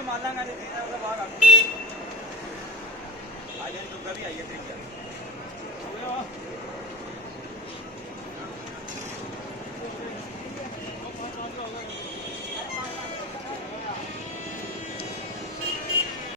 ਮੰਨ ਲਾਂਗਾ ਜੇ ਉਹਦਾ ਬਾਹਰ ਆ ਜਾਣੀ ਦੁੱਗਾ ਵੀ ਆਈ ਹੈ ਤੇਰੀ